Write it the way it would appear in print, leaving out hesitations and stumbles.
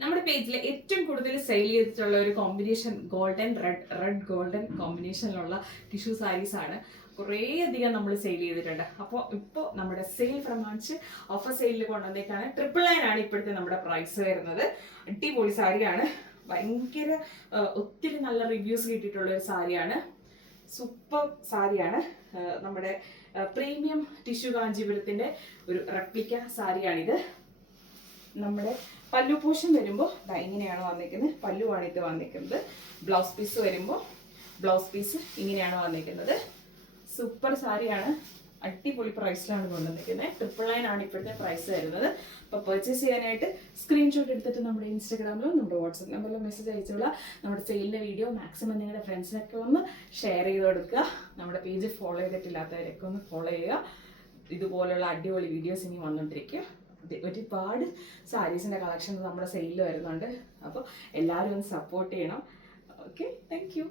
നമ്മുടെ പേജിൽ ഏറ്റവും കൂടുതൽ സെയിൽ ചെയ്തിട്ടുള്ള ഒരു കോമ്പിനേഷൻ ഗോൾഡൻ റെഡ് ഗോൾഡൻ കോമ്പിനേഷനിലുള്ള ടിഷ്യൂ സാരീസ് ആണ്. കുറേയധികം നമ്മൾ സെയിൽ ചെയ്തിട്ടുണ്ട്. അപ്പോൾ ഇപ്പോൾ നമ്മുടെ സെയിൽ പ്രമാണിച്ച് ഓഫർ സെയിലിൽ കൊണ്ടുവന്നേക്കാണ്. 999 ആണ് ഇപ്പോഴത്തെ നമ്മുടെ പ്രൈസ് വരുന്നത്. അടിപൊളി സാരിയാണ്, ഭയങ്കര ഒത്തിരി നല്ല റിവ്യൂസ് കിട്ടിയിട്ടുള്ള ഒരു സാരിയാണ്. സൂപ്പർ സാരിയാണ്. നമ്മുടെ പ്രീമിയം ടിഷ്യൂ കാഞ്ചീപുരത്തിൻ്റെ ഒരു റെപ്ലിക്ക സാരിയാണിത്. നമ്മുടെ പല്ലു പോഷൻ വരുമ്പോൾ ഇങ്ങനെയാണ് വന്നിരിക്കുന്നത്. പല്ലുവാണ് ഇത് വന്നിരിക്കുന്നത്. ബ്ലൗസ് പീസ് വരുമ്പോൾ ബ്ലൗസ് പീസ് ഇങ്ങനെയാണ് വന്നിരിക്കുന്നത്. സൂപ്പർ സാരിയാണ്, അടിപൊളി പ്രൈസിലാണ് കൊണ്ടുവന്നിരിക്കുന്നത്. 999 ആണ് ഇപ്പോഴത്തെ പ്രൈസ് വരുന്നത്. അപ്പോൾ പർച്ചേസ് ചെയ്യാനായിട്ട് സ്ക്രീൻഷോട്ട് എടുത്തിട്ട് നമ്മുടെ ഇൻസ്റ്റാഗ്രാമിലോ നമ്മുടെ വാട്സപ്പ് നമ്പറിലോ മെസ്സേജ് അയച്ചോളാം. നമ്മുടെ സെയിലിൻ്റെ വീഡിയോ മാക്സിമം നിങ്ങളുടെ ഫ്രണ്ട്സിനൊക്കെ ഒന്ന് ഷെയർ ചെയ്ത് കൊടുക്കുക. നമ്മുടെ പേജ് ഫോളോ ചെയ്തിട്ടില്ലാത്തവരൊക്കെ ഒന്ന് ഫോളോ ചെയ്യുക. ഇതുപോലുള്ള അടിപൊളി വീഡിയോസ് ഇനി വന്നുകൊണ്ടിരിക്കുക. ഒരുപാട് സാരീസിൻ്റെ കളക്ഷൻ നമ്മുടെ സെയിലിൽ വരുന്നുണ്ട്. അപ്പോൾ എല്ലാവരും ഒന്ന് സപ്പോർട്ട് ചെയ്യണം. Okay, thank you.